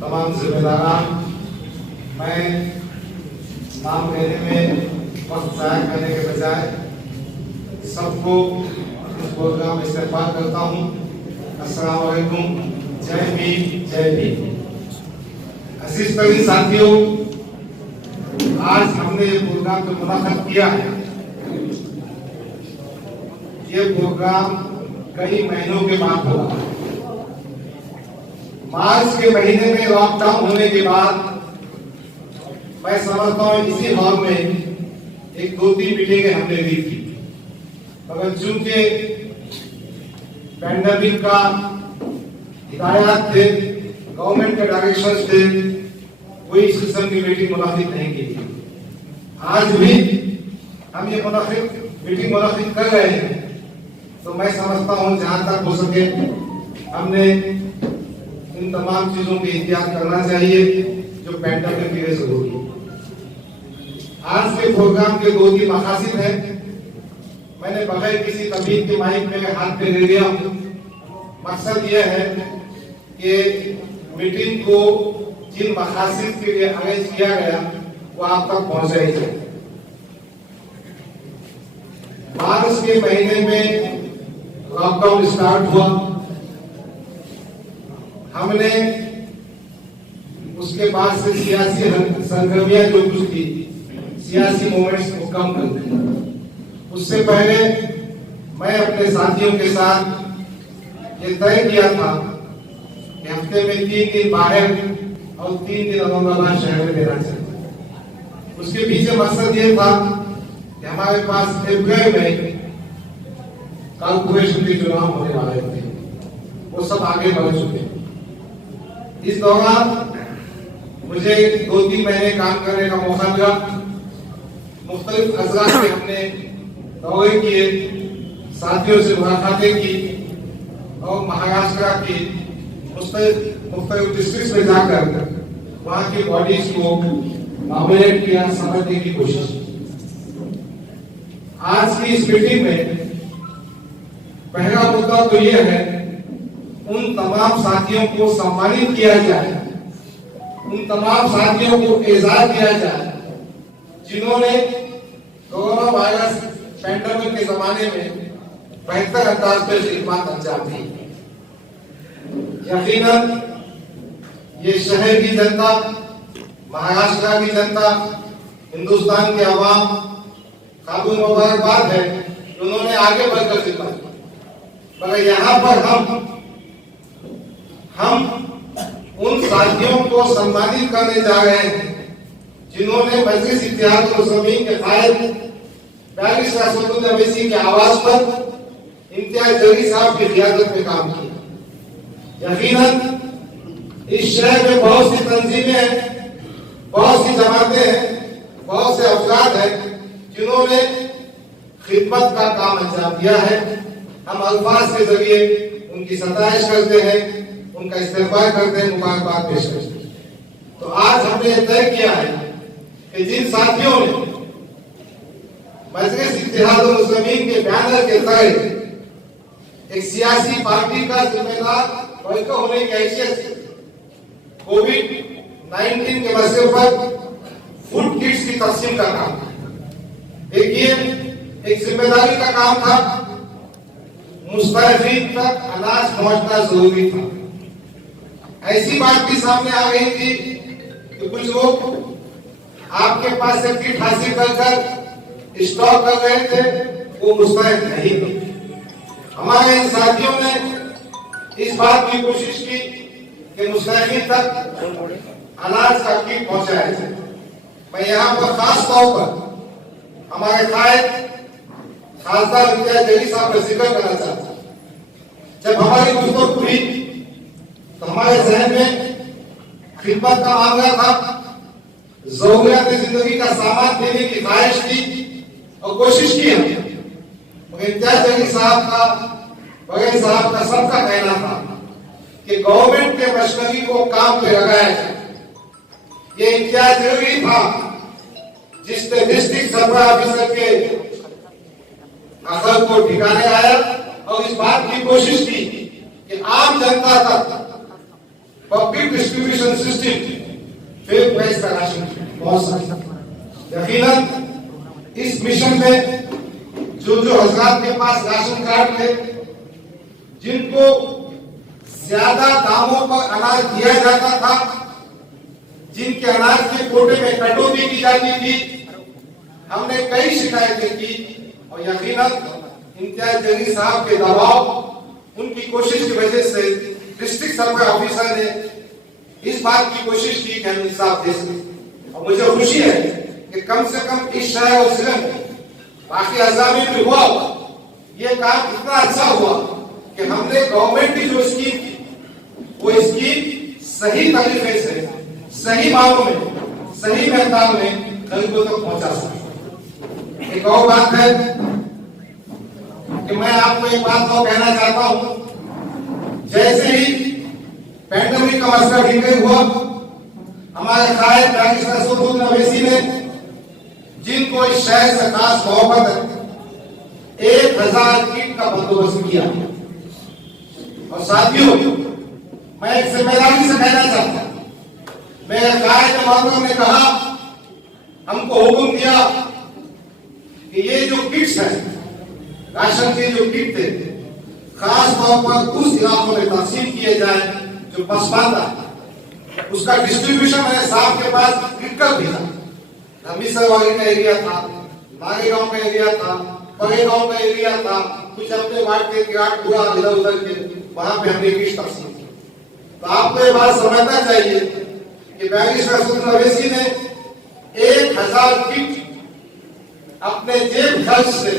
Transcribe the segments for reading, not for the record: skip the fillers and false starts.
तमाम जिम्मेदारान, मैं नाम लेने में वक्त जाया करने के बजाय सबको इस प्रोग्राम में इस्तेमाल करता हूँ। अस्सलाम वालेकुम, जय भीम, जय भीम। अजीज तरीन साथियों, आज हमने ये प्रोग्राम जो मुनाफिद किया है, ये प्रोग्राम कई महीनों के बाद हुआ। मार्च के महीने में लॉकडाउन होने के बाद मैं समझता हूँ इसी हॉल में एक 2-3 मीटिंगें हमने ली थी, मगर चूंकि पैंडेमिक का हिदायत थे, गवर्नमेंट के डायरेक्शंस थे, कोई इस किस्म की मीटिंग मुनाफिद नहीं की थी। आज भी हम ये मीटिंग मुनाफिद कर रहे हैं, तो मैं समझता हूँ जहां तक हो सके हमने इन तमाम चीजों की एहतियात करना चाहिए जो पैंडेमिक की वजह से होगी। आज के प्रोग्राम के 2-3 मकासद हैं। मैंने बगैर किसी तबीब के माइक में हाथ पे ले लिया। मकसद यह है कि मीटिंग को जिन मकासद के लिए अरेंज किया गया वो आप तक पहुंचाई जाए। मार्च के महीने में लॉकडाउन स्टार्ट हुआ, हमने उसके बाद से सियासी सरगर्मियां जो कुछ थी, सियासी मूवमेंट्स को कम कर दी। उससे पहले मैं अपने साथियों के साथ ये तय किया था कि हफ्ते में 3 दिन बाहर और 3 दिन औरंगाबाद शहर में रहना चाहिए। उसके पीछे मकसद ये था कि हमारे पास अप्रैल में कॉर्पोरेशन के चुनाव होने वाले थे, वो सब आगे बढ़ चुके। इस दौरान मुझे 2-3 महीने काम करने का मौका मिला। मुख्तलिफ अजला से हमने दौरे किए, साथियों से मुलाकातें की और महाराष्ट्र की मुख्तलिफ डिस्ट्रिक्ट में जाकर वहां की बॉडीज को नॉमिनेट किया, समझने की कोशिश की। आज की इस मीटिंग में पहला मुद्दा तो यह है उन तमाम साथियों को सम्मानित किया जाए, उन तमाम साथियों को एजाज दिया जाए जिन्होंने कोरोना वायरस पैंडेमिक के जमाने में बेहतर अंदाज में खिदमत अंजाम दी। यकीनन ये शहर की जनता, महाराष्ट्र की जनता, हिंदुस्तान के अवाम काबू मुबारकबाद है, उन्होंने आगे बढ़कर खिदमत की। मगर यहाँ पर हम उन साथियों को सम्मानित करने जा रहे हैं जिन्होंने मजलिस इत्तेहादुल मुस्लिमीन के कायद बैरिस्टर असदुद्दीन अवैसी के आवाज पर इम्तियाज जलील साहब की क़ियादत में काम किया। यकीनन इस शहर में बहुत सी तंजीमें हैं, बहुत सी जमातें हैं, बहुत से अफराद हैं जिन्होंने खिदमत का काम अंजाम दिया है। हम अल्फाज के जरिए उनकी सताइश करते हैं, उनका इस्तेमाल करते हैं, मुबारकबाद पेश करते हैं। तो आज हमने तय किया है कि जिन साथियों ने मजलिस इत्तेहादुल मुस्लिमीन के बैनर के तहत एक सियासी पार्टी का जिम्मेदार वर्कर होने की हैसियत से कोविड-19 के मसले पर फूड किट्स की तकसीम का काम, एक जिम्मेदारी का काम था। मुस्तहक़ीन तक अनाज पहुंचना जरूरी था। ऐसी बात भी सामने आ गई थी कि कुछ लोग आपके पास से किट हासिल कर स्टॉक कर रहे थे, वो मुस्तहक़ नहीं थे। हमारे इन साथियों ने इस बात की कोशिश की कि मुस्तहक़ीन तक अनाज का किट पहुंचाया जाए। मैं यहाँ पर खास तौर पर हमारे कायद खासदार इम्तियाज जलील साहब का जिक्र करना चाहता हूं। जब हमारी गुफ्तगू हुई तो हमारे जहन में खिदमत का मामला था, जरूरियात जिंदगी का सामान देने की ख्वाहिश थी और कोशिश की हमने। मगर इम्तियाज जलील साहब का, बघेल साहब का सबका कहना था कि गवर्नमेंट के मशीनरी को काम पे लगाया जाए। ये इम्तियाज जरूरी था जिसने डिस्ट्रिक्ट सरबराह ऑफिसर के अकल को ठिकाने आया और इस बात की कोशिश की कि आम जनता तक public distribution system fair price का राशन पहुंच सके। यकीनन इस मिशन में जो हजरात के पास राशन कार्ड थे, जिनको ज्यादा दामों पर अनाज दिया जाता था, जिनके अनाज के कोटे में कटौती की जाती थी, हमने कई शिकायतें की और यकीनन इम्तियाज जलील साहब के दबाव, उनकी कोशिश की वजह से डिस्ट्रिक्ट सरबराह ऑफिसर ने इस बात की कोशिश की कि हम इंसाफ दे सकें। और मुझे खुशी है कि कम से कम इस शहर और जिले में, बाकी अज़ला में भी हुआ, ये काम इतना अच्छा हुआ कि हमने गवर्नमेंट की जो स्कीम थी वो स्कीम सही तरीके से, सही मानों में, सही मैदान में गरीबों तक पहुंचा सके। एक और बात है कि मैं आपको एक बात और कहना चाहता हूं। जैसे ही पैंडेमिक का मसला डिक्लेयर हुआ, हमारे कायद बैरिस्टर असदुद्दीन अवैसी ने, जिनको इस शहर से खास मोहब्बत है, 1000 किट का बंदोबस्त किया। और साथियों, मैं एक जिम्मेदारी से कहना चाहता हूं, मेरे कायद मोहम्मद ने कहा, हमको हुक्म दिया कि ये जो किट्स है, राशन के जो किट थे, खास तौर पर उस इलाकों में तकसीम किए जाए जो पसमानदा, उसका डिस्ट्रीब्यूशन मेरे साहब के पास क्रिटिकल भी था। रमीसरवाड़ी का एरिया था, नागेगांव का एरिया था, परेगांव का एरिया था, कुछ अपने वार्ड के किराट हुआ इधर उधर के, वहां पे हमने किट तकसीम की। तो आपको ये बात समझना चाहिए कि बैरिस्टर असदुद्दीन अवैसी ने 1000 किट अपने जेब खर्च से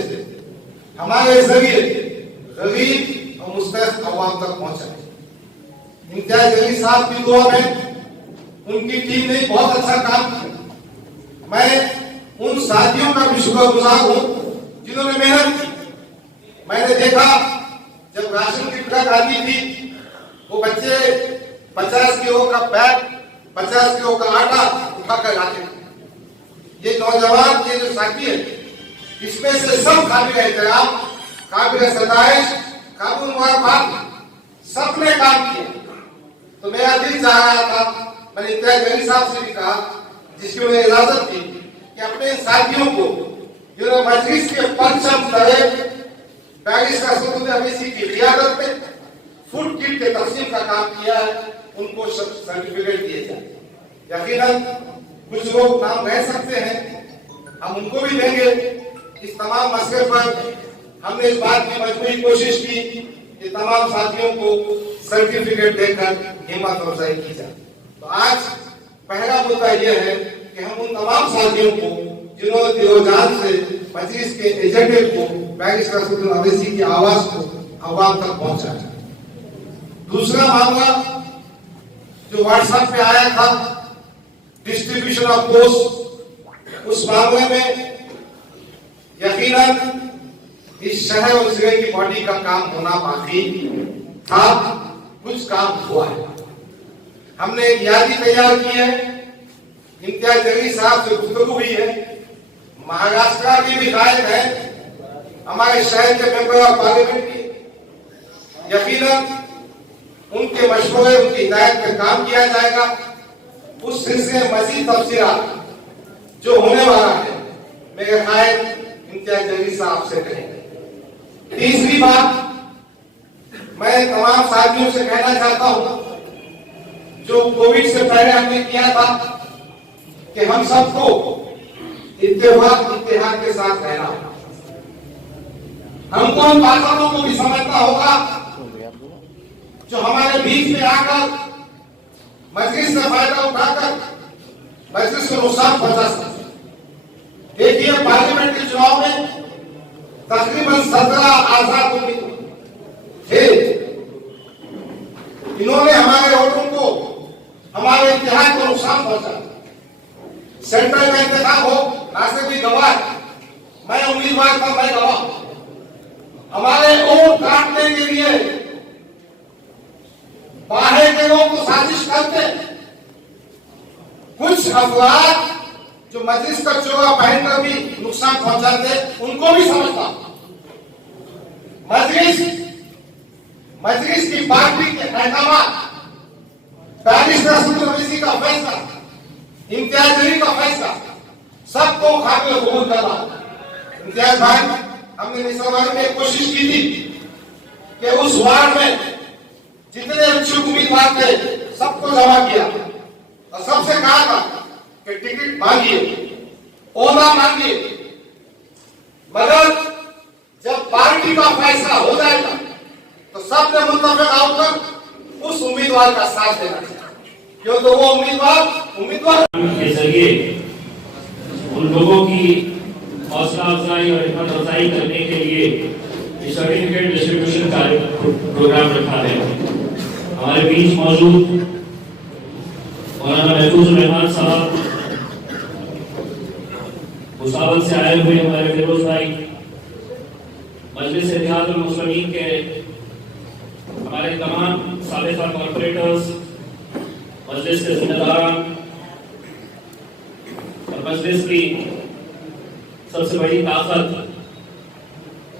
हमारे जरिए गरीब और मुस्तहक अवाम तक पहुंचाए। इम्तियाज जलील साहब की दुआ में उनकी टीम ने बहुत अच्छा काम किया। मैं उन साथियों का भी शुक्रगुजार हूं जिन्होंने मेहनत की। मैंने देखा जब राशन की ट्रक आती थी, वो बच्चे 50 किलो का बैग, 50 किलो का आटा उठाकर लाते थे। ये नौजवान, ये जो साथी है, इसमें से सब काबिल एहतराम, काबिल सताइश, काबिल मुबारकबाद, सबने काम किया। तो मेरा दिल चाह रहा था, मैंने इम्तियाज जलील साहब से भी कहा, जिसकी उन्हें इजाजत थी, कि अपने साथियों को जिन्होंने मजलिस के परचम तले बैरिस्टर असदुद्दीन अवैसी की क़ियादत में फूड किट के तकसीम का काम किया है, उनको सर्टिफिकेट दिए जाए। यकीनन कुछ लोग नाम रह सकते हैं, हम उनको भी देंगे। इस तमाम मसले पर हमने इस बात की मजबूरी कोशिश की कि तमाम साथियों को सर्टिफिकेट देकर हिम्मत अफजाई की जाए। तो आज पहला मुद्दा यह है कि हम उन तमाम साथियों को जिन्होंने दिलोजान से मजलिस के एजेंडे को, बैरिस्टर असदुद्दीन अवैसी की आवाज को अवाम तक पहुंचाया। दूसरा मामला जो व्हाट्सएप पे आया था, डिस्ट्रीब्यूशन ऑफ पोस्ट, उस मामले में यकीनन इस शहर और जिले की बॉडी का काम होना बाकी था। कुछ काम हुआ है। हमने एक यादी तैयार की है, इम्तियाज जलील साहब से गुफ्तगू हुई है, महाराष्ट्र की भी गायक है, हमारे शहर के मेंबर ऑफ पार्लियामेंट की। यकीनन उनके मशवरे, उनकी हिदायत पे काम किया जाएगा। उस सिलसिले में मजीद तफसीलात जो होने वाला है, मेरे कायद इम्तियाज जलील साहब से कहेंगे। तीसरी बात, मैं तमाम साथियों से कहना चाहता हूं, जो कोविड से पहले हमने किया था कि हम सबको इत्तेफाक इत्तेहाद के साथ रहना होगा। हमको उन बातों को भी समझना होगा जो हमारे बीच में आकर मजलिस से फायदा उठाकर मजलिस को नुकसान पहुंचा सकते। देखिए, पार्लियामेंट के चुनाव में तकरीबन 17 आजाद उम्मीदवार थे। इन्होंने हमारे वोटों को, हमारे इतिहास को नुकसान पहुंचा। सेंट्रल का इंतजाम हो, नासिर भी गवाह, मैं उम्मीदवार था, मैं गवाह। हमारे वोट काटने के लिए बाहर के लोग तो साजिश करते, कुछ अफराद जो मजलिस का चोगा पहनकर भी नुकसान पहुंचाते, उनको भी समझता। मजलिस की पार्टी के अहकाम, बैरिस्टर सुलरवीसी का फैसला, इम्तियाज अली का फैसला, सबको काबिल कबूल करना। इम्तियाज भाई, हमने मिसवार में कोशिश की थी कि उस वार्ड में जितने इच्छुक उम्मीदवार थे सबको जमा किया और सबसे कहा था कि टिकट मांगिए, ओला मांगिए, मगर जब पार्टी का फैसला हो जाएगा तो सबने मुत्तफिक होकर उस उम्मीदवार का साथ देना चाहिए, क्यों तो वो उम्मीदवार के जरिए उन लोगों की हौसला अफजाई और हिम्मत अफजाई करने के लिए सर्टिफिकेट डिस्ट्रीब्यूशन प्रोग्राम रखा है। हमारे बीच मौजूद मौलाना महफूज रहमान साहब, भुसावल से आए हुए हमारे फिरोज भाई, मजलिस इत्तेहादुल मुस्लिमीन के हमारे तमाम साबिका कॉर्पोरेटर्स, मजलिस के जिम्मेदारान और मजलिस की सबसे बड़ी ताकत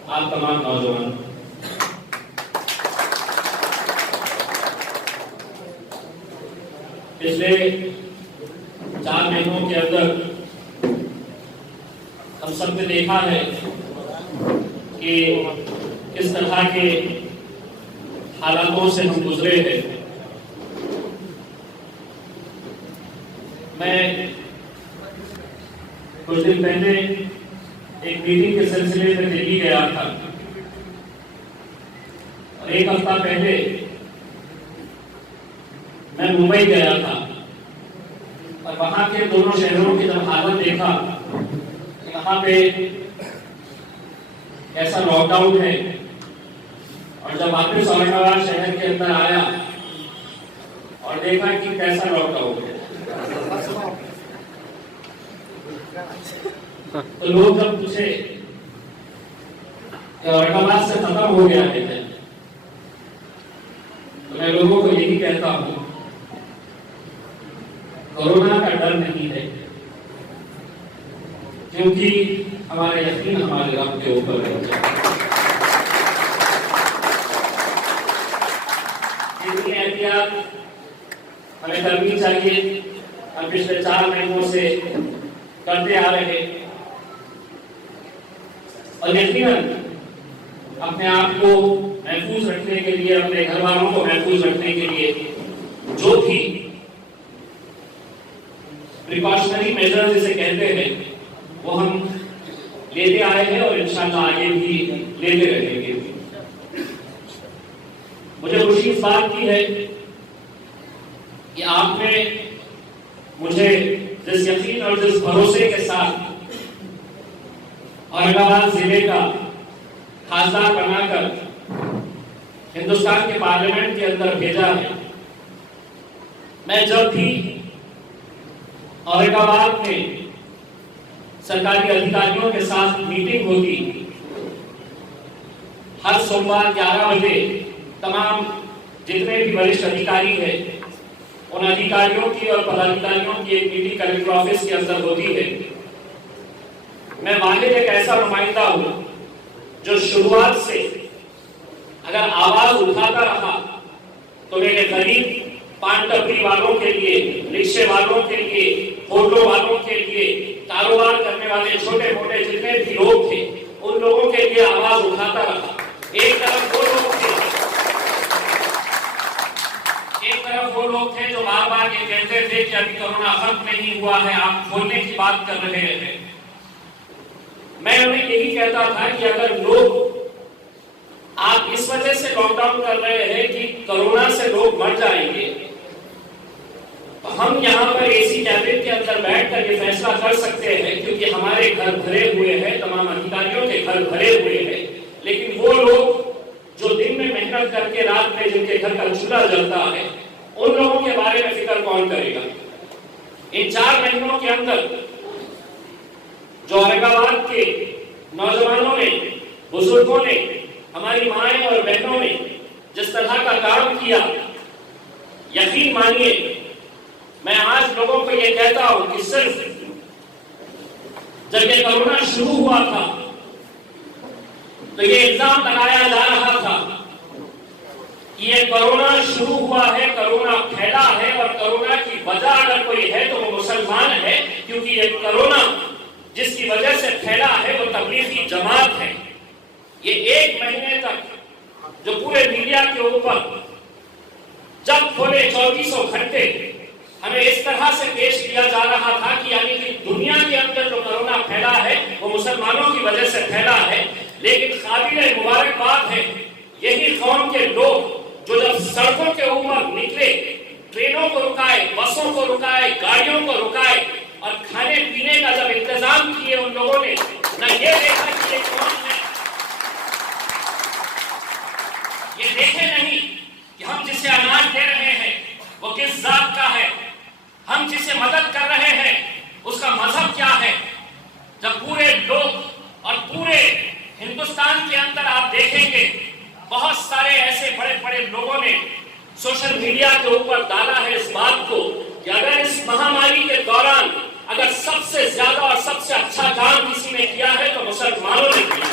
आप तमाम नौजवान। पिछले 4 महीनों के अंदर हम सब ने देखा है कि किस तरह के हालातों से हम गुजरे हैं। मैं कुछ दिन पहले एक मीटिंग के सिलसिले में दिल्ली गया था और 1 हफ्ता पहले मैं मुंबई गया था और वहां के दोनों शहरों की जब हालत देखा, यहाँ पे ऐसा लॉकडाउन है, और जब वापस औरंगाबाद शहर के अंदर आया और देखा कि कैसा लॉकडाउन है, तो लोग जब पूछे कि औरंगाबाद से खत्म हो गया है, तो मैं लोगों को यही कहता हूं, कोरोना का डर नहीं है, क्योंकि हमारा यकीन हमारे रब के ऊपर है। इतनी एहतियात हमें करनी चाहिए। हम पिछले 4 महीनों से करते आ रहे और यकीनन अपने आप को महफूज रखने के लिए, अपने घर वालों को महफूज रखने के लिए जो भी प्रिकॉशनरी मेजर्स जिसे कहते हैं वो हम लेते आए हैं और इंशाल्लाह आगे भी लेते रहेंगे। मुझे खुशी इस बात की है कि आपने मुझे जिस यकीन और जिस भरोसे के साथ औरंगाबाद जिले का खासदार बनाकर हिंदुस्तान के पार्लियामेंट के अंदर भेजा है। मैं जब भी औरंगाबाद में सरकारी अधिकारियों के साथ मीटिंग होती, हर सोमवार 11 बजे तमाम जितने भी वरिष्ठ अधिकारी हैं उन अधिकारियों की और पदाधिकारियों की एक मीटिंग कलेक्टर ऑफिस के अंदर होती है। मैं वाहिद एक ऐसा नुमाइंदा हूं जो शुरुआत से अगर आवाज उठाता रहा तो मेरे गरीब पान टपरी वालों के लिए, रिक्शे वालों के लिए, होटलों वालों के लिए, कारोबार करने वाले छोटे मोटे जितने भी लोग थे उन लोगों के लिए आवाज उठाता रहा। एक तरफ वो लोग थे जो बार बार ये कहते थे कि अभी कोरोना खत्म नहीं हुआ है, आप खोलने की बात कर रहे हैं। मैं उन्हें यही कहता था कि अगर लोग आप इस वजह से लॉकडाउन कर रहे हैं कि कोरोना से लोग मर जाएंगे, तो हम यहाँ पर एसी कैबिन के अंदर बैठकर ये फैसला कर सकते हैं, क्योंकि हमारे घर भरे हुए हैं, तमाम अधिकारियों के घर भरे हुए हैं, लेकिन वो लोग जो दिन में मेहनत करके रात में जिनके घर का चूल्हा जलता है उन लोगों के बारे में फिक्र कौन करेगा। इन 4 महीनों के अंदर जो औरंगाबाद के नौजवानों ने, बुजुर्गों ने, हमारी माएं और बहनों ने जिस तरह का काम किया, यकीन मानिए मैं आज लोगों को ये कहता हूं कि सिर्फ जब ये कोरोना शुरू हुआ था तो ये इल्जाम लगाया जा रहा था कि ये कोरोना शुरू हुआ है, कोरोना फैला है और कोरोना की वजह अगर कोई है तो वो मुसलमान है, क्योंकि ये कोरोना जिसकी वजह से फैला है वो तबलीगी जमात है। ये 1 महीने तक जो पूरे मीडिया के ऊपर जब खोले 24 घंटे हमें इस तरह से पेश किया जा रहा था कि यानी कि दुनिया के अंदर जो कोरोना फैला है वो मुसलमानों की वजह से फैला है। लेकिन काबिल मुबारकबाद है यही कौम के लोग जो जब सड़कों के ऊपर निकले, ट्रेनों को रुकाए, बसों को रुकाए, गाड़ियों को रुकाए और खाने पीने का जब इंतजाम किए, उन लोगों ने न ये देखा कि ये कौन है, ये देखे नहीं कि हम जिसे अनाज दे रहे हैं वो किस जात का है, हम जिसे मदद कर रहे हैं उसका मजहब क्या है। जब पूरे लोग और पूरे हिंदुस्तान के अंदर आप देखेंगे बहुत सारे ऐसे बड़े बड़े लोगों ने सोशल मीडिया के ऊपर डाला है इस बात को कि अगर इस महामारी के दौरान अगर सबसे ज्यादा और सबसे अच्छा काम किसी ने किया है तो मुसलमानों ने किया।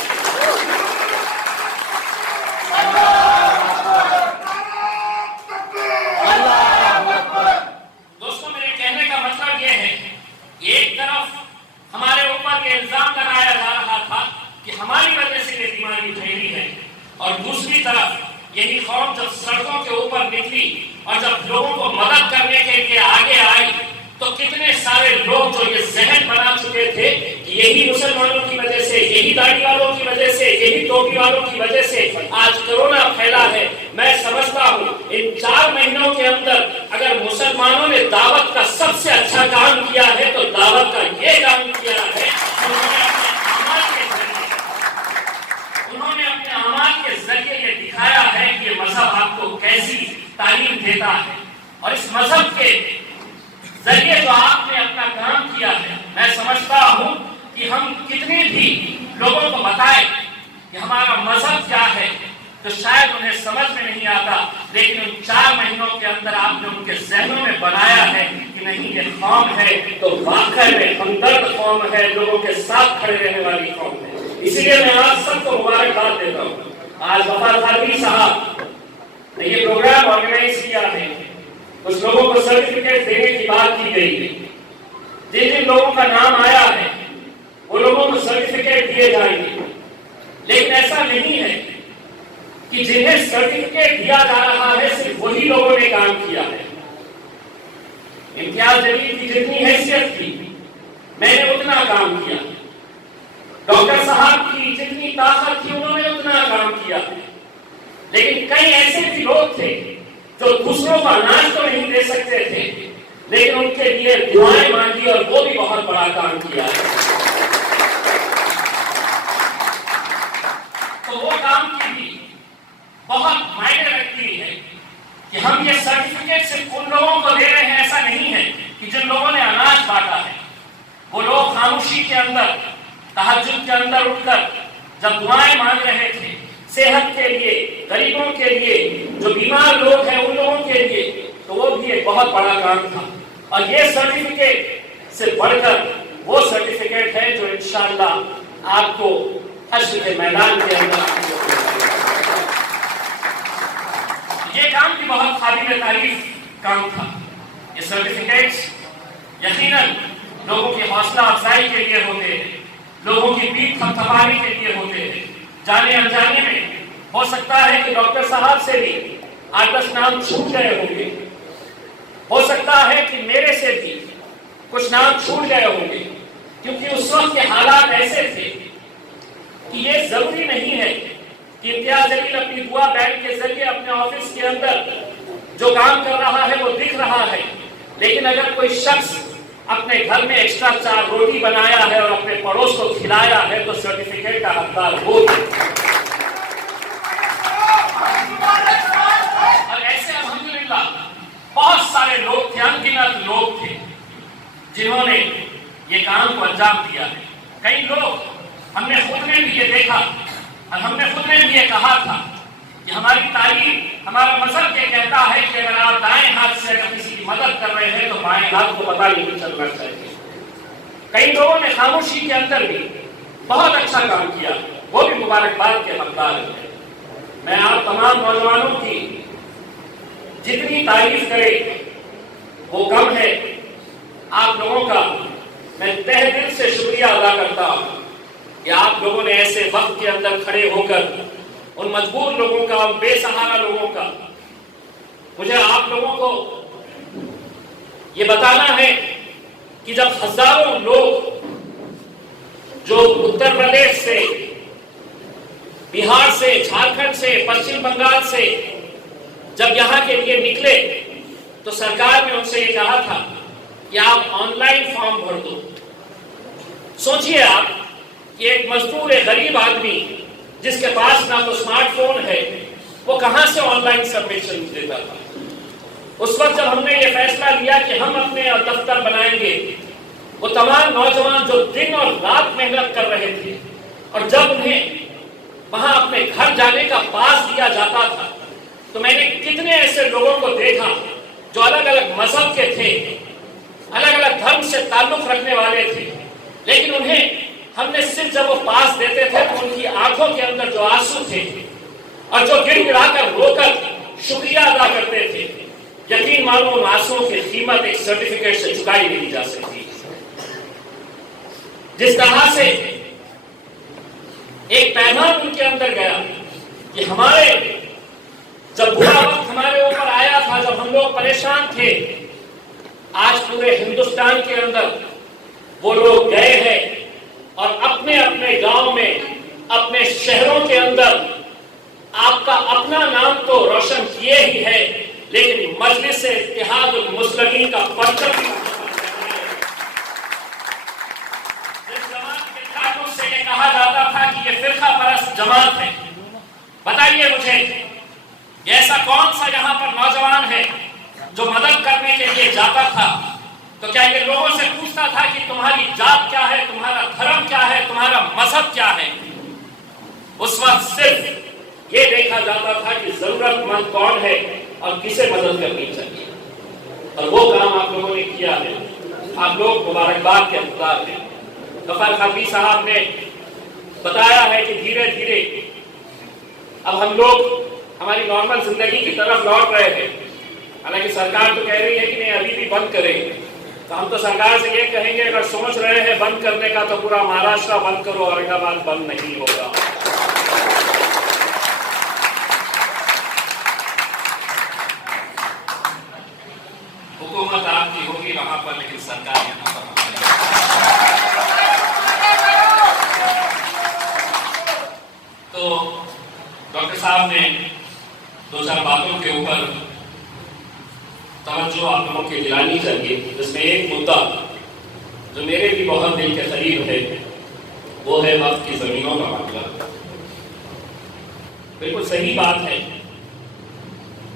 दोस्तों, मेरे कहने का मतलब यह है कि एक तरफ हमारे ऊपर ये इल्जाम लगाया जा रहा था कि हमारी वजह से ये बीमारी फैली है, और दूसरी तरफ यही कौम जब सड़कों के ऊपर निकली और जब लोगों को मदद करने के लिए आगे आई तो कितने सारे लोग जो ये जहन बना चुके थे कि यही मुसलमानों की वजह से, यही दाढ़ी वालों की वजह से, यही टोपी वालों की वजह से आज कोरोना फैला है। मैं समझता हूँ इन 4 महीनों के अंदर अगर मुसलमानों ने दावत का सबसे अच्छा काम किया है तो दावत का ये काम किया है, उन्होंने अपने अमाल के जरिए ये दिखाया है कि ये मजहब आपको कैसी तालीम देता है। और इस मजहब के जरिए जो आपने अपना काम किया है, मैं समझता हूं कि हम कितने भी लोगों को बताएं कि हमारा मजहब क्या है तो शायद उन्हें समझ में नहीं आता, लेकिन उन 4 महीनों के अंदर आपने उनके जहनों में बनाया है कि नहीं ये कौम है तो वाकई में हमदर्द कौम है, लोगों के साथ खड़े रहने वाली कौम है। इसीलिए मैं आज सबको मुबारकबाद देता हूँ। आज वफाद खादरी साहब ने ये प्रोग्राम ऑर्गेनाइज किया है, कुछ लोगों को सर्टिफिकेट देने की बात की गई है। जिन जिन लोगों का नाम आया है वो लोगों को सर्टिफिकेट दिए जाएंगे, लेकिन ऐसा नहीं है कि जिन्हें सर्टिफिकेट दिया जा रहा है सिर्फ वही लोगों ने काम किया है। इम्तियाज जलील की जितनी हैसियत थी मैंने उतना काम किया, डॉक्टर साहब की जितनी ताकत थी उन्होंने उतना काम किया, लेकिन कई ऐसे भी लोग थे जो दूसरों को अनाज तो नहीं दे सकते थे, लेकिन उनके लिए दुआएं मांगी और वो भी बहुत बड़ा काम किया है। तो वो काम की भी बहुत मायने रखती है कि हम ये सर्टिफिकेट सिर्फ उन लोगों को दे रहे हैं, ऐसा नहीं है कि जिन लोगों ने अनाज बांटा है वो लोग खामोशी के अंदर, तहज्जुद के अंदर उठकर जब दुआएं मांग रहे थे सेहत के लिए, गरीबों के लिए, जो बीमार लोग हैं उन लोगों के लिए, तो वो भी एक बहुत बड़ा काम था। और ये सर्टिफिकेट से बढ़कर वो सर्टिफिकेट है जो इंशाअल्लाह आपको हश्र के मैदान के अंदर ये काम भी बहुत काबिल तारीफ काम था। ये सर्टिफिकेट्स यकीनन लोगों की हौसला अफजाई के लिए होते हैं, लोगों की पीठ थपथपाने के लिए होते हैं। जाने अनजाने में हो सकता है कि डॉक्टर साहब से भी 8-10 नाम छूट गए होंगे, हो सकता है कि मेरे से भी कुछ नाम छूट गए होंगे, क्योंकि उस वक्त के हालात ऐसे थे कि ये जरूरी नहीं है कि इम्तियाज जलील अपनी दुआ बैंक के जरिए अपने ऑफिस के अंदर जो काम कर रहा है वो दिख रहा है, लेकिन अगर कोई शख्स अपने घर में एक्स्ट्रा 4 रोटी बनाया है और अपने पड़ोस को खिलाया है तो सर्टिफिकेट का हकदार हो। और ऐसे अल्हम्दुलिल्लाह बहुत सारे लोग थे, अनगिनत लोग थे जिन्होंने ये काम को अंजाम दिया है। कई लोग हमने खुद में भी ये देखा और हमने खुद में भी ये कहा था कि हमारी तालीम, हमारा मजहब ये कहता है कि अगर आप दाएं हाथ से अगर किसी की मदद कर रहे हैं तो बाएं हाथ को पता नहीं चलना चाहिए। कई लोगों ने खामोशी के अंदर भी बहुत अच्छा काम किया, वो भी मुबारकबाद के हकदार हैं। मैं आप तमाम नौजवानों की जितनी तारीफ करे वो कम है। आप लोगों का मैं तहे दिल से शुक्रिया अदा करता हूं कि आप लोगों ने ऐसे वक्त के अंदर खड़े होकर उन मजबूर लोगों का, उन बेसहारा लोगों का, मुझे आप लोगों को ये बताना है कि जब हजारों लोग जो उत्तर प्रदेश से, बिहार से, झारखंड से, पश्चिम बंगाल से जब यहां के लिए निकले तो सरकार ने उनसे ये कहा था कि आप ऑनलाइन फॉर्म भर दो। सोचिए आप कि एक मजदूर, एक गरीब आदमी जिसके पास ना तो स्मार्टफोन है, वो कहां से ऑनलाइन सबमिशन देता था। उस वक्त जब हमने ये फैसला लिया कि हम अपने दफ्तर बनाएंगे, वो तमाम नौजवान जो दिन और रात मेहनत कर रहे थे और जब उन्हें वहां अपने घर जाने का पास दिया जाता था तो मैंने कितने ऐसे लोगों को देखा जो अलग अलग मजहब के थे, अलग अलग धर्म से ताल्लुक रखने वाले थे, लेकिन उन्हें हमने सिर्फ जब वो पास देते थे तो उनकी आंखों के अंदर जो आंसू थे और जो गिड़गिड़ाकर रोकर शुक्रिया अदा करते थे, यकीन मानो उन आंसुओं की कीमत एक सर्टिफिकेट से चुकाई नहीं जा सकती। जिस तरह से एक पैगाम उनके अंदर गया कि हमारे जब बुरा वक्त हमारे ऊपर आया था, जब हम लोग परेशान थे, आज पूरे हिंदुस्तान के अंदर वो लोग गए हैं और अपने अपने गांव में, अपने शहरों के अंदर आपका अपना नाम तो रोशन किए ही है, लेकिन मजलिस इत्तेहादुल मुस्लिमीन का परचम से ये कहा जाता था कि ये फिरका परस्त जमात है। बताइए मुझे, ऐसा कौन सा यहाँ पर नौजवान है जो मदद करने के लिए जाता था तो क्या ये लोगों से पूछता था कि तुम्हारी जात क्या है, तुम्हारा धर्म क्या है, तुम्हारा मजहब क्या है? उस वक्त सिर्फ ये देखा जाता था कि जरूरतमंद कौन है और किसे मदद करनी चाहिए, और वो काम आप लोगों ने किया है। आप लोग मुबारकबाद के हकदार हैं। गफार खाफी साहब ने बताया है कि धीरे धीरे अब हम लोग हमारी नॉर्मल जिंदगी की तरफ लौट रहे हैं। हालांकि सरकार तो कह रही है कि नहीं अभी भी बंद करें, तो हम तो सरकार से ये कहेंगे अगर सोच रहे हैं बंद करने का तो पूरा महाराष्ट्र बंद करो, औरंगाबाद बंद नहीं होगा। हुकूमत आपकी होगी वहां पर, लेकिन सरकार यहाँ पर। तो डॉक्टर साहब ने दो चार बातों के ऊपर तवज्जो आप लोगों की दिलानी चाहिए, जिसमें एक मुद्दा जो मेरे भी बहुत दिल के करीब है वो है वक्त की जमीनों का मामला। बिल्कुल सही बात है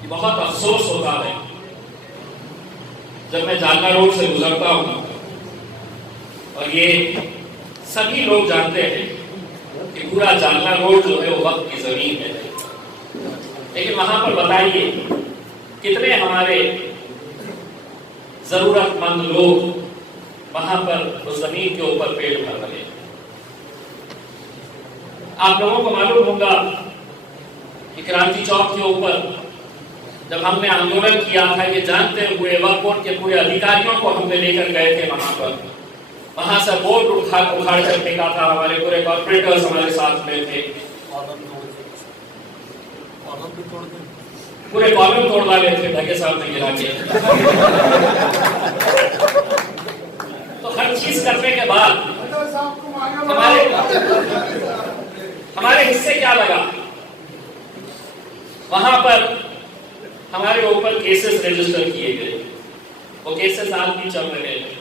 कि बहुत अफसोस होता है जब मैं जालना रोड से गुजरता हूं और ये सभी लोग जानते हैं कि पूरा जालना रोड जो है वो वक्त की जमीन है, लेकिन वहां पर बताइए कितने हमारे जरूरतमंद लोग वहां पर उस जमीन के ऊपर पेड़ भर रहे हैं। आप लोगों को मालूम होगा कि क्रांति चौक के ऊपर जब हमने आंदोलन किया था, ये जानते हुए वक्फ बोर्ड के पूरे अधिकारियों को हमने लेकर गए थे वहां पर, वहां से बोर्ड उखाड़ कर फेंका था, हमारे पूरे कॉर्पोरेटर्स हमारे साथ में थे, पूरे कॉलम तोड़ डाले थे ढके साहब ने गिरा के। तो हर चीज करने के बाद हमारे हिस्से क्या लगा? वहां पर हमारे ऊपर केसेस रजिस्टर किए गए, वो केसेस आज भी चल रहे हैं।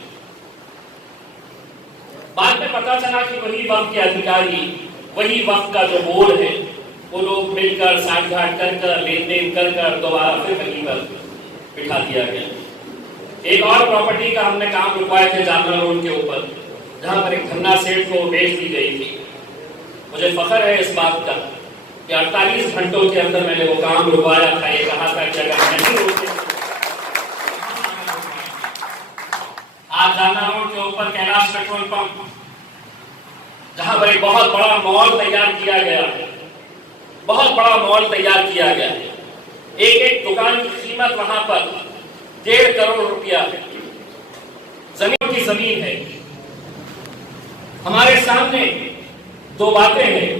बाद में पता चला कि वही वक्त के अधिकारी, वही वक्त का जो बोर्ड है, वो लोग मिलकर साठगांठ कर लेन देन कर दोबारा फिर कहीं पर बिठा दिया गया। एक और प्रॉपर्टी का हमने काम रुकवाए थे जामना रोड के ऊपर, जहां पर एक धन्ना सेठ को बेच दी गई थी। मुझे फख्र है इस बात का कि 48 घंटों के अंदर मैंने वो काम रुकवाया था। ये कहा था कि अगर नहीं रोके, आज जामना रोड के ऊपर कैलाश पेट्रोल पंप, जहां पर एक बहुत बड़ा मॉल तैयार किया गया है, बहुत बड़ा मॉल तैयार किया गया है। एक एक दुकान की कीमत वहां पर 1.5 करोड़ रुपया है। जमीन की जमीन है। हमारे सामने दो बातें हैं,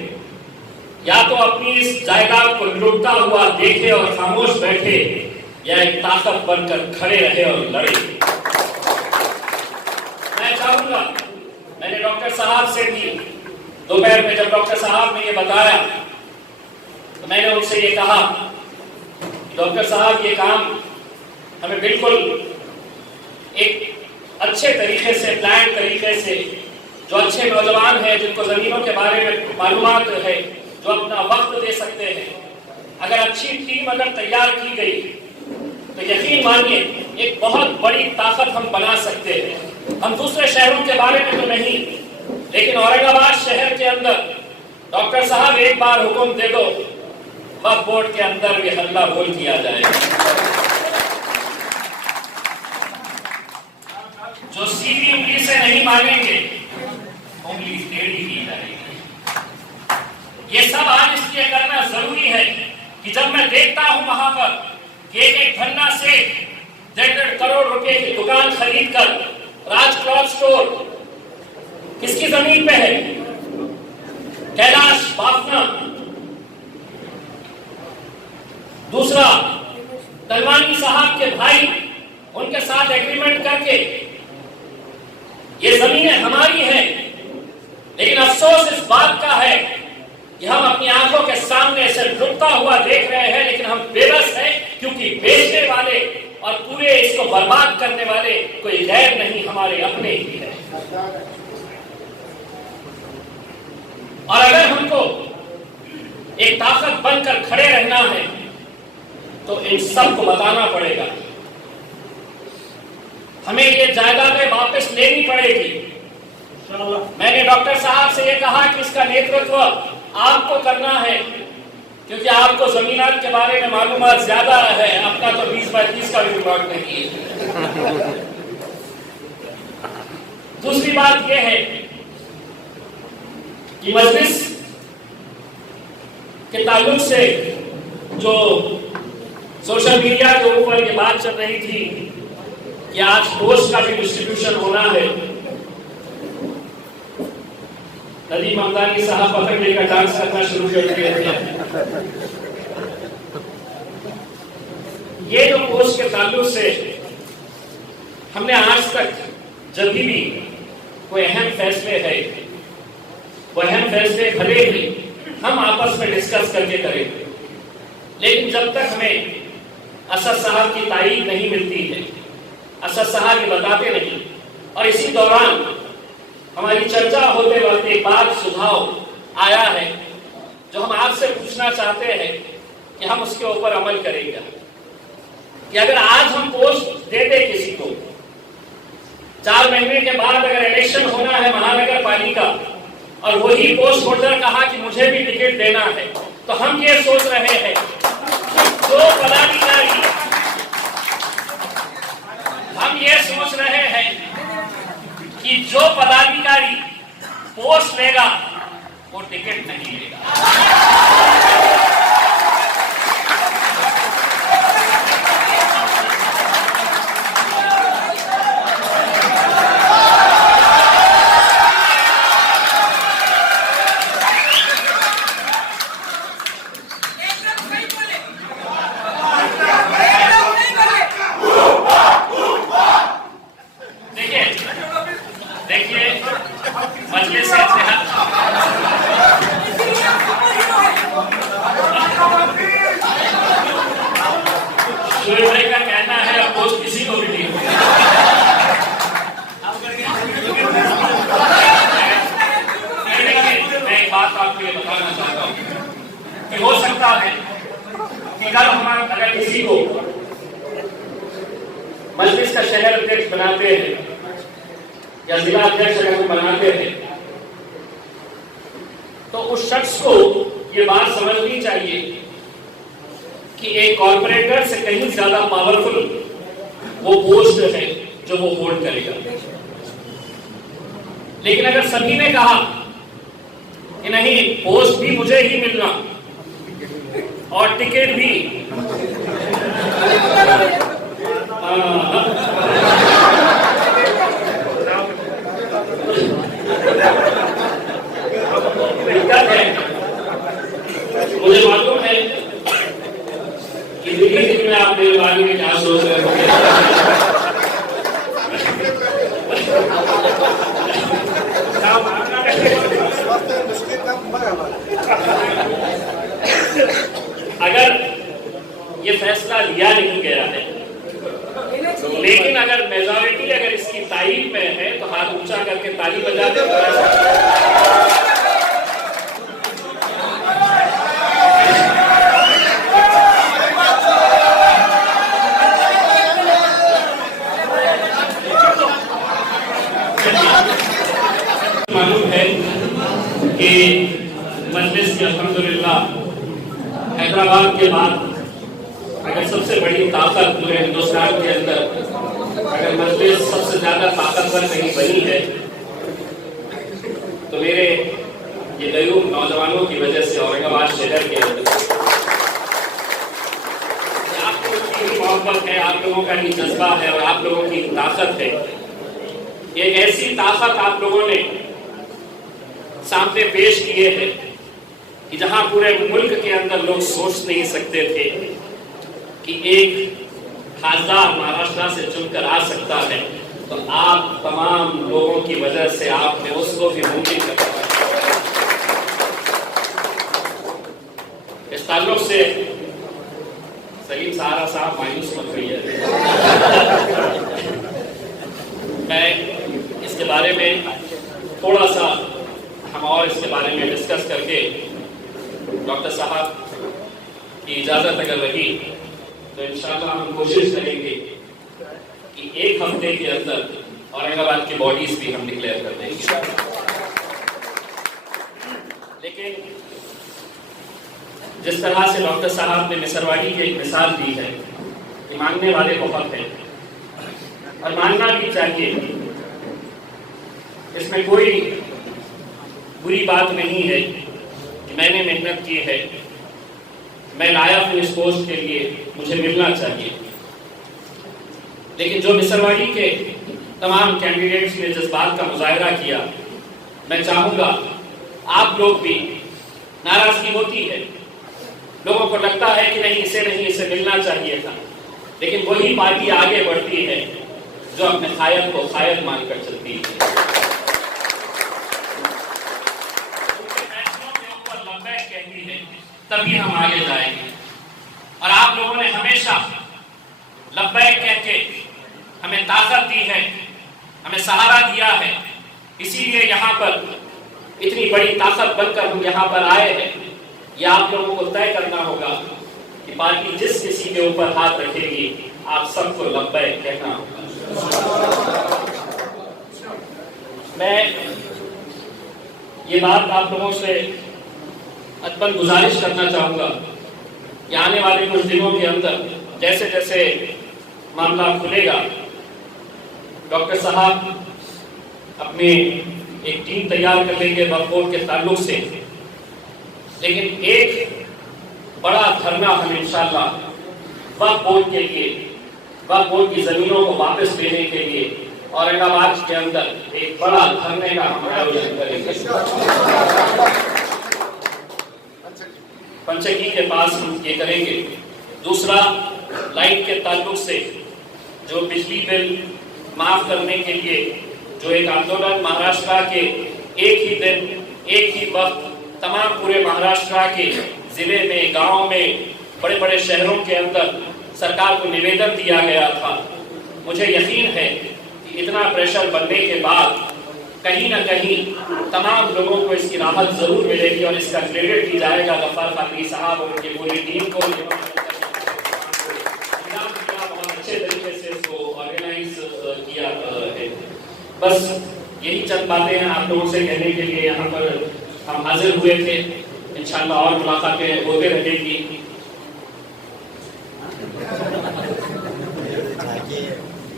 या तो अपनी इस जायदाद को लुटता हुआ देखे और खामोश बैठे, या एक ताकत बनकर खड़े रहे और लड़े। मैं चाहूंगा, मैंने डॉक्टर साहब से भी दोपहर में जब डॉक्टर साहब ने ये बताया तो मैंने उनसे ये कहा, डॉक्टर साहब ये काम हमें बिल्कुल एक अच्छे तरीके से, प्लान तरीके से, जो अच्छे नौजवान हैं जिनको जमीनों के बारे में मालूमात है, जो अपना वक्त दे सकते हैं, अगर अच्छी टीम अगर तैयार की गई तो यकीन मानिए एक बहुत बड़ी ताकत हम बना सकते हैं। हम दूसरे शहरों के बारे में तो नहीं, लेकिन औरंगाबाद शहर के अंदर डॉक्टर साहब एक बार हुक्म दे दो, वक्फ बोर्ड के अंदर भी हल्ला बोल किया जाएगा। जो सीधी उंगली से नहीं मानेंगे, उंगली टेढ़ी की जाएगी। ये सब आज इसलिए करना जरूरी है कि जब मैं देखता हूं वहां पर एक एक धन्ना से 1.5 करोड़ रुपए की दुकान खरीद कर राज क्लॉथ स्टोर किसकी जमीन पे है? कैलाश बाफना। दूसरा, तलवानी साहब के भाई उनके साथ एग्रीमेंट करके ये जमीनें हमारी हैं, लेकिन अफसोस इस बात का है कि हम अपनी आंखों के सामने इसे लुटता हुआ देख रहे हैं, लेकिन हम बेबस हैं क्योंकि बेचने वाले और पूरे इसको बर्बाद करने वाले कोई गैर नहीं, हमारे अपने ही है। और अगर हमको एक ताकत बनकर खड़े रहना है तो इन सबको बताना पड़ेगा, हमें ये जायदादें वापस लेनी पड़ेगी। मैंने डॉक्टर साहब से ये कहा कि इसका नेतृत्व आपको करना है, क्योंकि आपको जमीनात के बारे में मालूमात ज्यादा है, आपका तो 20-22 का भी रिकॉर्ड नहीं है। दूसरी बात यह है कि मजलिस के ताल्लुक से जो सोशल मीडिया के ऊपर ये बात चल रही थी कि आज पोस्ट का भी डिस्ट्रीब्यूशन होना है, नदीम हमदानी साहब पकड़ लेकर डांस करना शुरू कर दिए थे। ये जो पोस्ट के ताल्लुक से हमने आज तक जब भी कोई अहम फैसले है, वो अहम फैसले भले ही हम आपस में डिस्कस करके करें, लेकिन जब तक हमें असद साहब की तारीफ नहीं मिलती है, असद साहब ये बताते नहीं, और इसी दौरान हमारी चर्चा होते वक्त एक बात सुझाव आया है जो हम आपसे पूछना चाहते हैं कि हम उसके ऊपर अमल करेंगे। कि अगर आज हम पोस्ट दे दे किसी को, 4 महीने के बाद अगर इलेक्शन होना है महानगर पालिका और वही पोस्ट होल्डर कहा कि मुझे भी टिकट देना है, तो हम ये सोच रहे हैं जो पदाधिकारी, हम ये सोच रहे हैं कि जो पदाधिकारी पोस्ट लेगा वो टिकट नहीं लेगा। देखिए मजलिस या जिला अध्यक्ष अगर हम बनाते हैं तो उस शख्स को ये बात समझनी चाहिए कि एक कॉर्पोरेटर से कहीं ज्यादा पावरफुल वो पोस्ट है जो वो होल्ड करेगा। लेकिन अगर सभी ने कहा कि नहीं, पोस्ट भी मुझे ही मिलना और टिकट भी दिक्कत है। मुझे मालूम है कि दिल्ली में आप मेरे बारे में क्या सोच रहे होंगे। अगर ये फैसला लिया नहीं गया है, लेकिन अगर मेजॉरिटी अगर इसकी तारीफ में है तो हाथ ऊंचा करके ताली बजा दे। मालूम है कि मजलिस की अल्हम्दुलिल्लाह हैदराबाद के बाद अगर सबसे बड़ी ताकत पूरे हिंदुस्तान के अंदर अगर मजलिस सबसे ज्यादा ताकतवर कहीं बनी है तो मेरे ये गरीब नौजवानों की वजह से औरंगाबाद शहर के अंदर आप लोगों की मोहब्बत है, आप लोगों का ही जज्बा है और आप लोगों की ताकत है। ये ऐसी ताकत आप लोगों ने सामने पेश किए हैं कि जहां पूरे मुल्क के अंदर लोग सोच नहीं सकते थे कि एक खासदार महाराष्ट्र से चुनकर आ सकता है, तो आप तमाम लोगों की वजह से आपने उसको भी मुमकिन कर दिया। इस ताल्लुक से सलीम सहारा साहब मायूस मत होइए। मैं इसके बारे में थोड़ा सा हम और इसके बारे में डिस्कस करके डॉक्टर साहब की इजाजत अगर रही तो इंशाअल्लाह हम कोशिश करेंगे कि एक हफ्ते के अंदर औरंगाबाद की बॉडीज भी हम डिक्लेयर कर देंगे। लेकिन जिस तरह से डॉक्टर साहब ने मिसरवाड़ी की एक मिसाल दी है कि मानने वाले बहुत हैं और मानना भी चाहिए, इसमें कोई बुरी बात नहीं है कि मैंने मेहनत की है, मैं लाया हूं इस पोस्ट के लिए, मुझे मिलना चाहिए। लेकिन जो मिसरवाड़ी के तमाम कैंडिडेट्स ने जिस बात का मुजाहरा किया, मैं चाहूंगा आप लोग भी, नाराजगी होती है, लोगों को लगता है कि नहीं इसे मिलना चाहिए था, लेकिन वही पार्टी आगे बढ़ती है जो अपने खायद को खायद मानकर चलती है। कहती है तभी हम आगे जाएंगे और आप लोगों ने हमेशा लब्बैक कह के हमें ताकत दी है, हमें सहारा दिया है, इसीलिए यहाँ पर इतनी बड़ी ताकत बनकर हम यहाँ पर आए हैं। ये आप लोगों को तय करना होगा कि पार्टी जिस किसी के ऊपर हाथ रखेगी आप सबको लब्बैक कहना होगा। मैं ये बात आप लोगों से अतपन गुजारिश करना चाहूंगा कि आने वाले कुछ दिनों के अंदर जैसे जैसे मामला खुलेगा, डॉक्टर साहब अपनी एक टीम तैयार कर लेंगे वक्फ बोर्ड के ताल्लुक से, लेकिन एक बड़ा धरना हम इंशाअल्लाह वक्फ बोर्ड के लिए, वक्फ बोर्ड की जमीनों को वापस लेने के लिए औरंगाबाद के अंदर एक बड़ा धरने का हम आयोजन करेंगे। पंचकी के पास हम ये करेंगे। दूसरा, लाइट के ताल्लुक से जो बिजली बिल माफ करने के लिए जो एक आंदोलन महाराष्ट्र के एक ही दिन एक ही वक्त तमाम पूरे महाराष्ट्र के जिले में, गांव में, बड़े बड़े शहरों के अंदर सरकार को निवेदन दिया गया था, मुझे यकीन है कि इतना प्रेशर बनने के बाद कहीं ना कहीं तमाम लोगों को इसकी राहत जरूर मिलेगी और इसका क्रेडिट दी जाएगा गफ्फार फातमी साहब और उनकी पूरी टीम को। बहुत अच्छे तरीके से इसको ऑर्गेनाइज किया है। बस यही चंद बातें हैं आप लोगों से कहने के लिए यहाँ पर हम हाजिर हुए थे। इंशाल्लाह और मुलाकातें होते रहेंगी।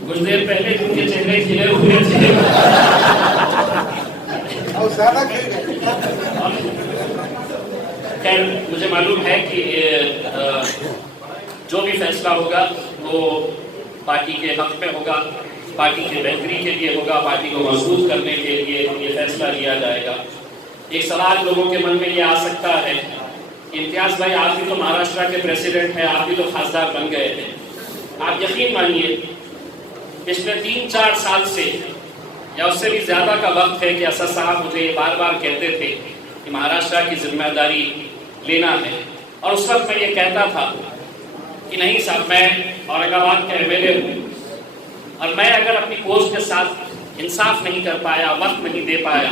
कुछ देर पहले जिनके चेहरे खिले हुए थे खैर मुझे मालूम है कि जो भी फैसला होगा वो पार्टी के हक में होगा, पार्टी की बेहतरी के लिए होगा, पार्टी को मजबूत करने के लिए ये फैसला लिया जाएगा। एक सवाल लोगों के मन में ये आ सकता है, इम्तियाज भाई आप भी तो महाराष्ट्र के प्रेसिडेंट हैं, आप भी तो खासदार बन गए हैं। आप यकीन मानिए पिछले 3-4 साल से या उससे भी ज्यादा का वक्त है कि असद साहब मुझे बार बार कहते थे कि महाराष्ट्र की जिम्मेदारी लेना है, और उस वक्त मैं ये कहता था कि नहीं साहब मैं औरंगाबाद का एमएलए हूँ और मैं अगर अपनी पोस्ट के साथ इंसाफ नहीं कर पाया, वक्त नहीं दे पाया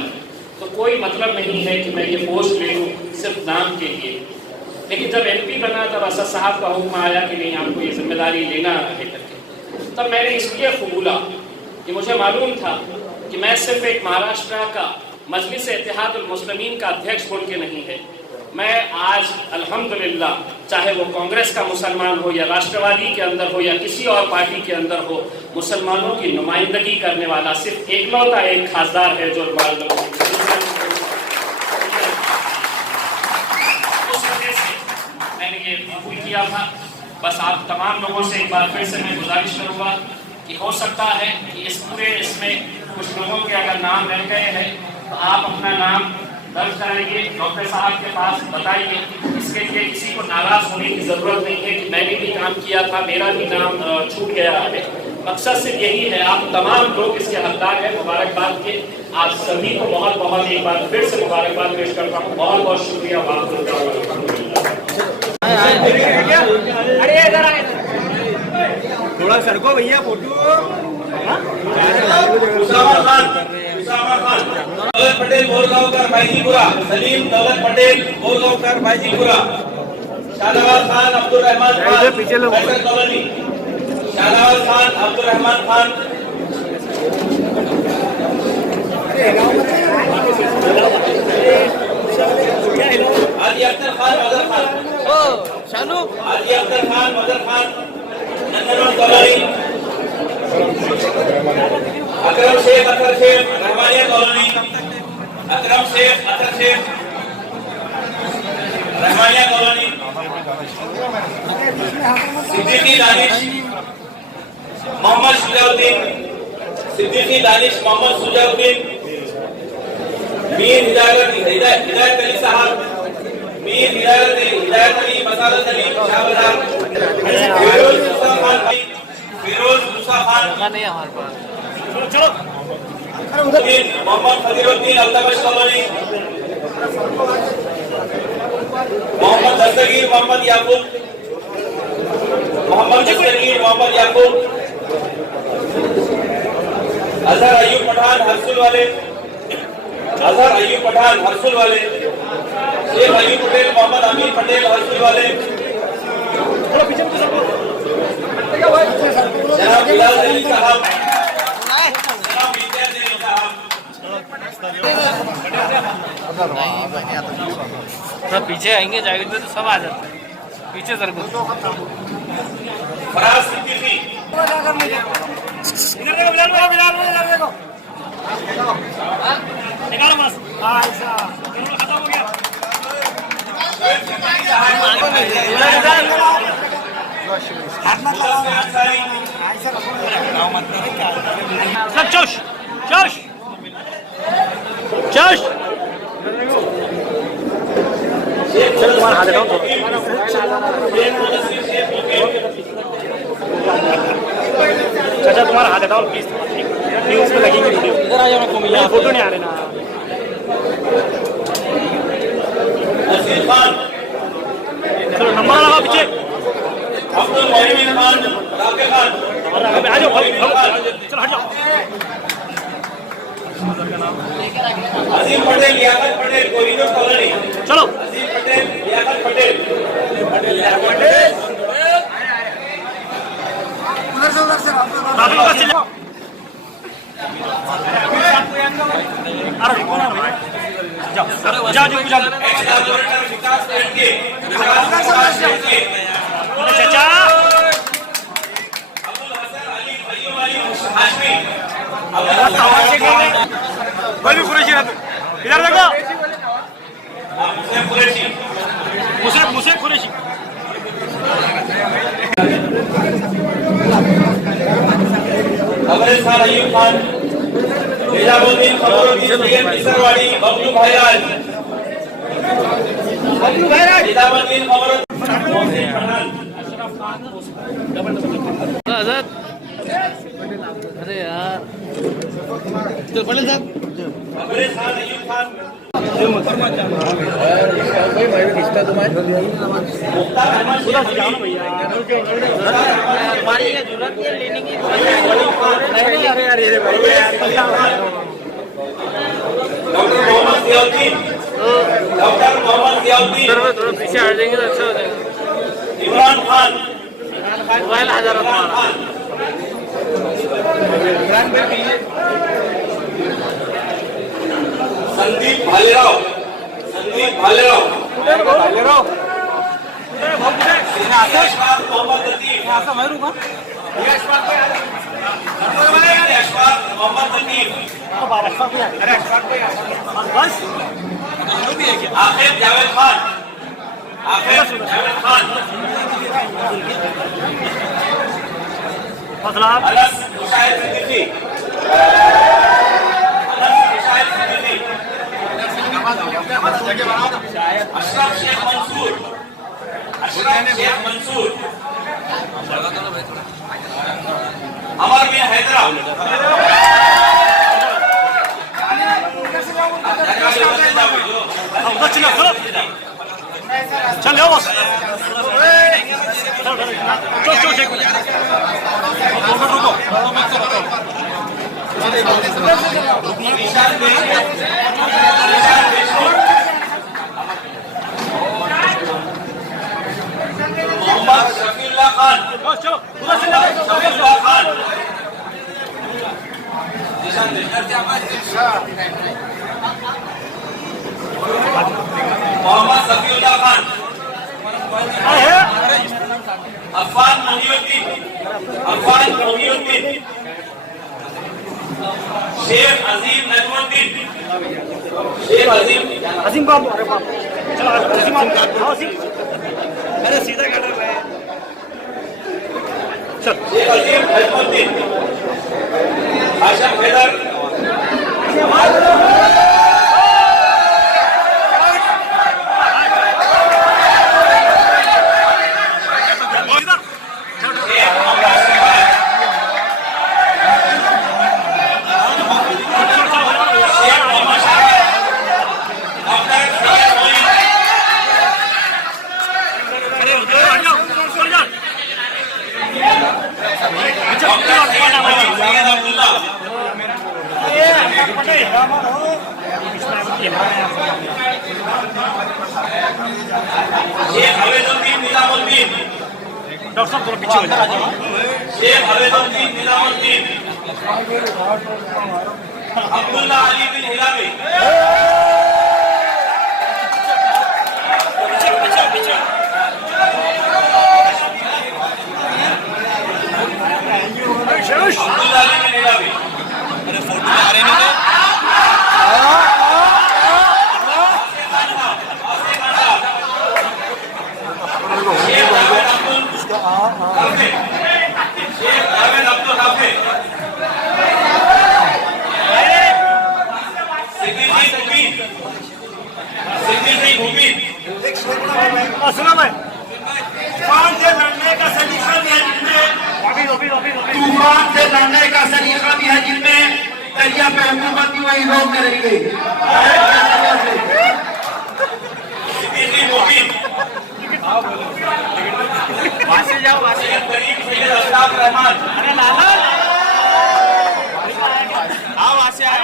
तो कोई मतलब नहीं है कि मैं ये पोस्ट ले लूँ सिर्फ नाम के लिए। लेकिन जब एमपी बना तब असद साहब का हुक्म आया कि नहीं आपको ये जिम्मेदारी लेना है करके, तब मैंने इसलिए कबूला कि मुझे मालूम था कि मैं सिर्फ एक महाराष्ट्र का मजलिस इत्तेहादुल मुस्लिमीन का अध्यक्ष बोल के नहीं है, मैं आज अल्हम्दुलिल्लाह चाहे वो कांग्रेस का मुसलमान हो या राष्ट्रवादी के अंदर हो या किसी और पार्टी के अंदर हो, मुसलमानों की नुमाइंदगी करने वाला सिर्फ एकलौता एक खासदार है जो उस वजह से मैंने ये कबूल किया था। बस आप तमाम लोगों से एक बार फिर से मैं गुजारिश करूंगा कि हो सकता है कि इस पूरे इसमें कुछ लोगों के अगर नाम रह गए हैं तो आप अपना नाम दर्ज कराइए, डॉक्टर साहब के पास बताइए। इसके लिए किसी को नाराज होने की जरूरत नहीं है कि मैंने भी काम किया था, मेरा भी नाम छूट गया है। मकसद सिर्फ यही है, आप तमाम लोग इसके हकदार हैं मुबारकबाद के। आप सभी को बहुत बहुत एक बार फिर से मुबारकबाद पेश करता हूँ। बहुत बहुत शुक्रिया। अरे इधर आए, थोड़ा सरको भैया फोटो। दौलत पटेल बोरगांवकर भाईजीपुरा, सलीम दौलत पटेल बोरगांवकर भाईजीपुरा, शाहनवाज खान अब्दुल रहमान खान हैदर कॉलोनी, शाहनवाज खान अब्दुल रहमान खान, आदि अख्तर खान मदर खान, शानू आदि अख्तर खान मदर खान, नंदनवन कॉलोनी, अकरम शेख अतर शेख रहमानिया कॉलोनी, अकरम शेख अतर शेख रहमानिया कॉलोनी, सिद्दीकी दानिश मोहम्मद सुजाउद्दीन, सिद्दीकी दानिश मोहम्मद सुजाउद्दीन, मीर हिदायत अली साहब, मीर हिदायत अली मसालत अली शाहबाद, फिरोज मूसा खान भाई, फिरोज मूसा खान नहीं हमारे पास, मोहम्मद फजीरुद्दीन अल्तमश कॉलोनी, मोहम्मद दस्तगीर मोहम्मद याकूब, मोहम्मद दस्तगीर मोहम्मद याकूब, अजहर अयूब पठान हरसुल वाले, अजहर अयूब पठान हरसुल वाले, शेख अयूब पटेल मोहम्मद अमीर पटेल हरसुल वाले, जनाब बिलाल अली साहब, जनाब इम्तियाज अली साहब, सब पीछे आएंगे जाएंगे तो सब आ जाते हैं पीछे सर को। फराज सिद्दीकी, इधर देखो बिलाल देखो निकालो बस। ऐसा खत्म हो गया। सब जोश जोश जोश। चल तुम्हारा हाथ हटाओ। चाचा तुम्हारा हाथ हटाओ प्लीज, न्यूज़ पे लगेगी वीडियो। इधर आ जाओ, ना फोटो नहीं आ रहे ना। नसीर खान, चलो नंबर लगाओ पीछे। अब्दुल मोहिन खान, राके खान, आ जाओ चलो हट जाओ। अजीम पटेल लियाकत पटेल कोरिडोर कॉलोनी, चलो अजीम पटेल लियाकत पटेल, उधर से अरे कौन है भैया? जाओ जाओ जाओ जाओ एक्स-कॉर्पोरेटर विकास शेट्टी, विकास शेट्टी, चाचा अब्दुल हसन अली अय्यूब अली हाशमी, भाई भी कुरैशी है इधर देखो मुस्लिम कुरैशी, मुझे कुरैशी अफगानिस्तान अयूब खान, निजामुद्दीन कमरुद्दीन सैयद मिसरवाड़ी, बबलू भाईराज, निजामुद्दीन कमरुद्दीन मोहसिन पठान, अरे यार तो पहले साहब अफगानिस्तान अयूब खान, भाई भाई रिश्ता तुम्हारे मुख्तार अहमद शेख अली, हमारी ये जरूरत नहीं है लेने की नहीं अरे यार ये भाई डॉक्टर मोहम्मद जियाउद्दीन, डॉक्टर मोहम्मद जियाउद्दीन, थोड़ा पीछे हट जाएंगे तो अच्छा हो जाएगा इमरान खान, मोबाइल हजार इमरान खान, संदीप भालेराव, संदीप भालेराव, अशफाक मोहम्मद लतीफ, अशफाक मोहम्मद लतीफ, आकिब जावेद खान, आकिब जावेद खान, अनस मुशाहिद सिद्दीकी, अनस मुशाहिद सिद्दीकी, अशरफ शेख मंसूर, अशरफ शेख मंसूर, अमर बिन हैदरा, चल ले बस चल चल चल निशान देशमुख, मोहम्मद शफीउल्लाह खान, शफीउल्लाह खान, निशान मोहम्मद शफीउल्लाह खान, अफान मोहिउद्दीन, अफान मोहिउद्दीन, शेख अजीम नजमुद्दीन, शेख अजीम, अजीम बाबू अरे बाप चलो अजीम बाबू अजीम अरे सीधा काट रहा है चल शेख अजीम नजमुद्दीन, हाशिम हैदर, शेख हवेदुद्दीन निजामुद्दीन, डॉक्टर साहब थोड़ा पीछे हो जाओ शेख हवेदुद्दीन निजामुद्दीन, अब्दुल्ला अली बिन हिलामी, अब्दुल्ला अली बिन हिलामी, शेख जावेद अब्दुल हाफिज, शेख जावेद अब्दुल हाफिज, सिद्दीकी मुबीन, सिद्दीकी मुबीन, सुना मैं तूफान से लड़ने का सलीका भी है जिनमें तूफान से लड़ने का सलीका भी है जिनमें दरिया पे हुकूमत वही लोग करेंगे सिद्दीकी मुबीन, वहां से जाओ वहां से सैयद करीम सैयद अशफाक रहमान, अरे लाला आओ वहां से आओ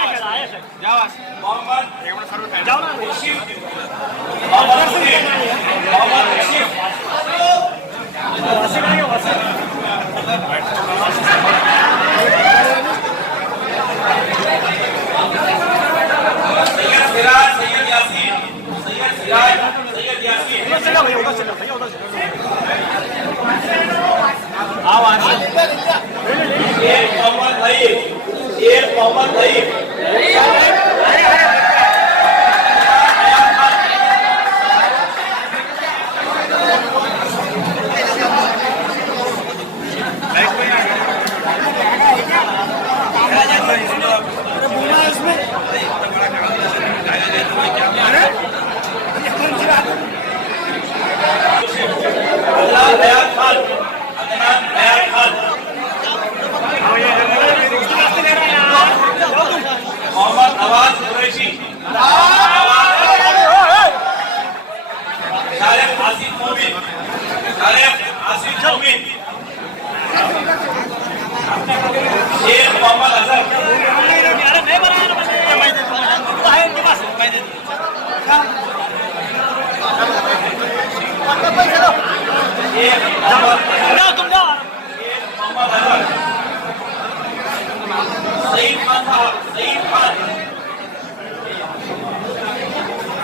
जाओ वहां से मोहम्मद जाओ ना रशीद, मोहम्मद रशीद, मोहम्मद रशीद, वैसे करेंगे वैसे खान,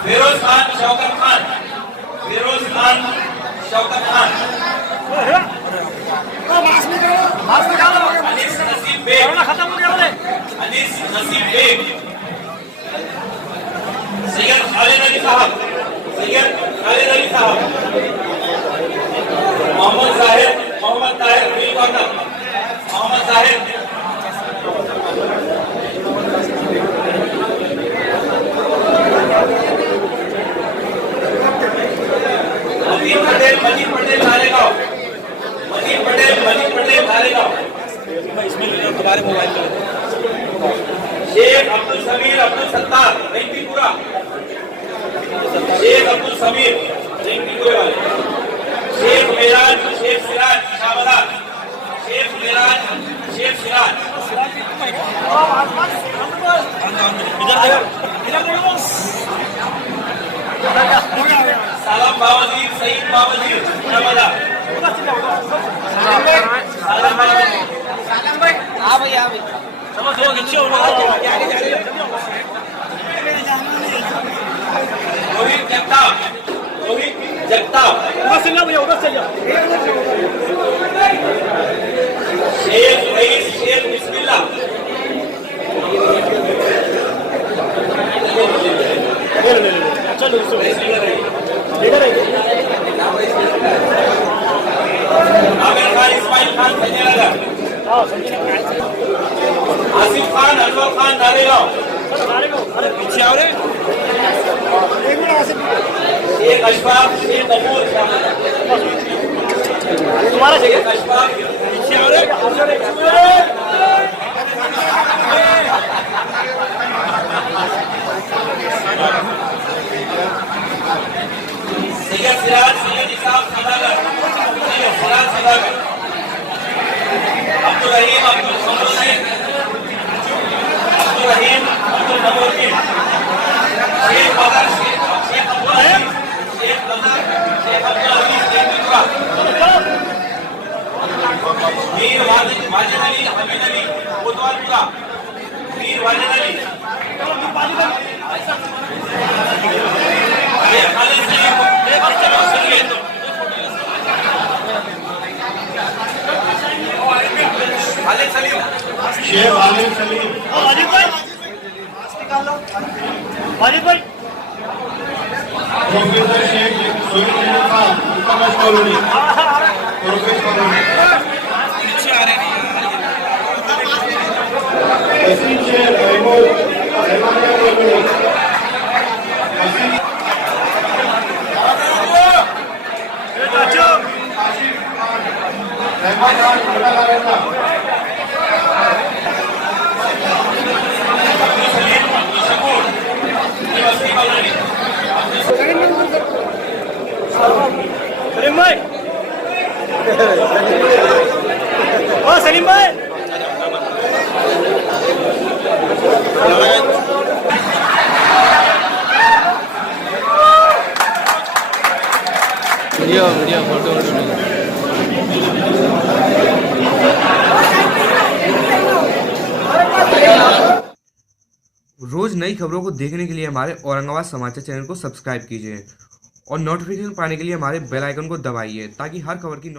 फिरोज खान शौकत खान, फिरोज खान शौकत खान, अनीस नसीब बेग, अनीस नसीब बेग, सैयद खालिद अली साहब, सैयद खालिद अली साहब, मोहम्मद ताहिर मिल कॉर्नर, मोहम्मद ताहिर, मजीद पटेल नारेगांव, मजीद पटेल नारेगांव, तुम्हारे मोबाइल पर शेख अब्दुल समीर अब्दुल सत्तार रंगीपुरा, शेख अब्दुल समीर रंगीपुरे वाले, शेख मिराज शेख सिराज शाहबाद, शेख मिराज शेख सिराज, सालाम बावजीर सईद बावजीर शाहबाद, सालाम भाई आ भाई रोहित जगताप, शेख रईस शेख बिस्मिल्लाह, आमिर खान इस्माइल खान संजयनगर, आसिफ खान अनवर खान नारेगांव, शेख अशफाक शेख कपूर, तुम्हारा शेख अशफाक सैयद सिराज सैयद इसाफ सदागर, सैयद सिराज सदागर, अब्दुल रहीम अब्दुल नमरुद्दीन, अब्दुल रहीम अब्दुल नमरुद्दीन, शेख बदर शेख अब्दुल अजीज, शेख बदर शेख अब्दुल अजीज रंगीपुरा, Mir Wajid Ali Hamid Ali कोतवालपुरा, Mir Wajid Ali, Khalid Salim Khalid Salim, Sheikh Alim Salim, professor Sheikh Sohail Khan, college colony, professor colony, Wasim Sheikh Rahman colony, Salim भाई, ओ सलीम भाई, वीडियो फोटो रोज नई खबरों को देखने के लिए हमारे औरंगाबाद समाचार चैनल को सब्सक्राइब कीजिए और नोटिफिकेशन पाने के लिए हमारे बेल आइकन को दबाइए ताकि हर खबर की